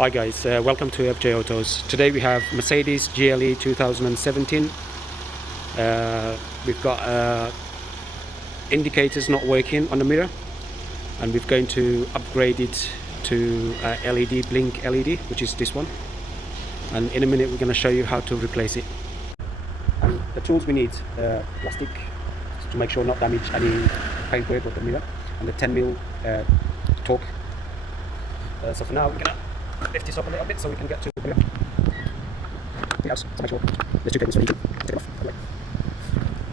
Hi guys, welcome to FJ Autos. Today we have Mercedes GLE 2017. We've got indicators not working on the mirror, and we're going to upgrade it to LED, blink LED, which is this one. And in a minute we're going to show you how to replace it. And the tools we need: plastic to make sure not damage any paintwork of the mirror, and the 10mm torque. So for now we're going to lift this up a little bit so we can get to the mirror. Yes, to make sure there's two cables so you can take them off. Right.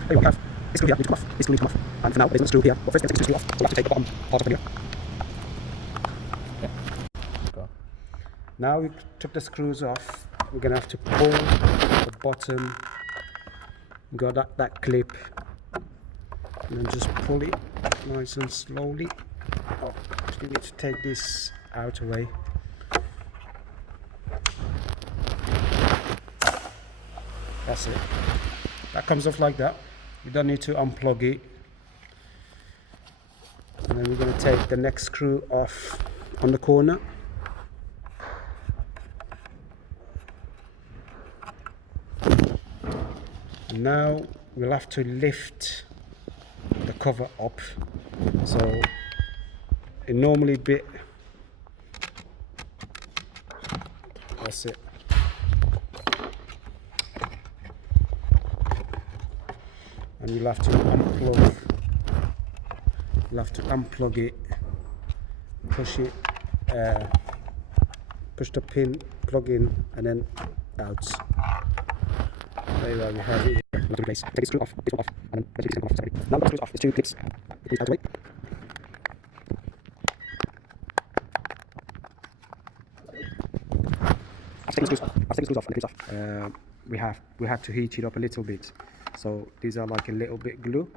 There you go, Cav. This screw here needs to come off. This screw needs to come off. And for now, there's another screw here. But first, get this screw off. We'll have to take the bottom part of the mirror. Yeah. Go. Now we took the screws off. We're going to have to pull the bottom. We got that clip. And then just pull it nice and slowly. Oh, we need to take this out away. That's it. That comes off like that. You don't need to unplug it. And then we're going to take the next screw off on the corner. And now we'll have to lift the cover up. So it normally bit. That's it. And you'll have to unplug it, push it, push the pin, plug in, and then out. There you are, we have it. Take the screw off, this one off, and then this one off. Sorry. Now the screws off, there's two clips. Please out of the way. I've taken the screws off, and the clips off. We have to heat it up a little bit. So these are like a little bit glue.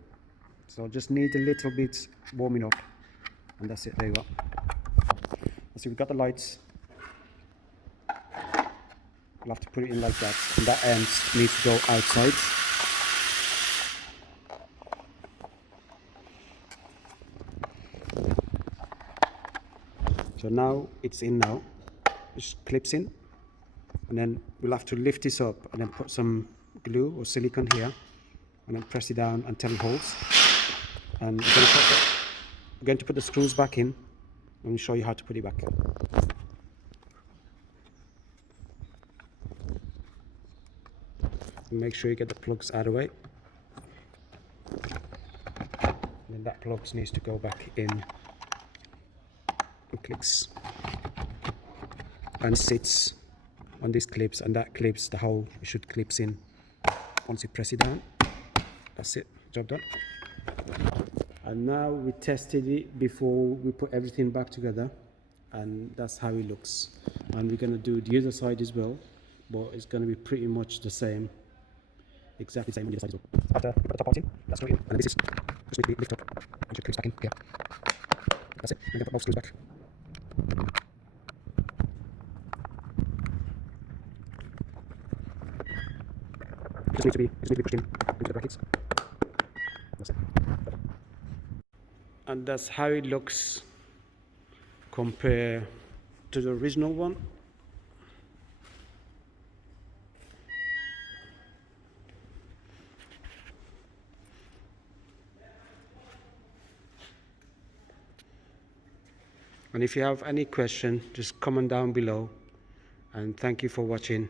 So just need a little bit warming up, and that's it. There you go. So we've got the lights. We'll have to put it in like that, and that end needs to go outside. So now it's in now. It just clips in, and then we'll have to lift this up and then put some glue or silicone here, and then press it down until it holds. And we're going to put the screws back in. Let me show you how to put it back. And make sure you get the plugs out of the way. And then that plug needs to go back in. It clicks and sits on these clips, and that clips, the hole should clips in. Once you press it down, that's it, job done. And now we tested it before we put everything back together, and that's how it looks. And we're going to do the other side as well, but it's going to be pretty much the same, exactly the same on the other side as well. After we put the top part in, that's going in, and then this is just need to be lifted up and should clips back in here. That's it. We're going to put both screws back. Just need to be pushed in into the brackets. That's it. And that's how it looks compared to the original one. And if you have any question, just comment down below. And thank you for watching.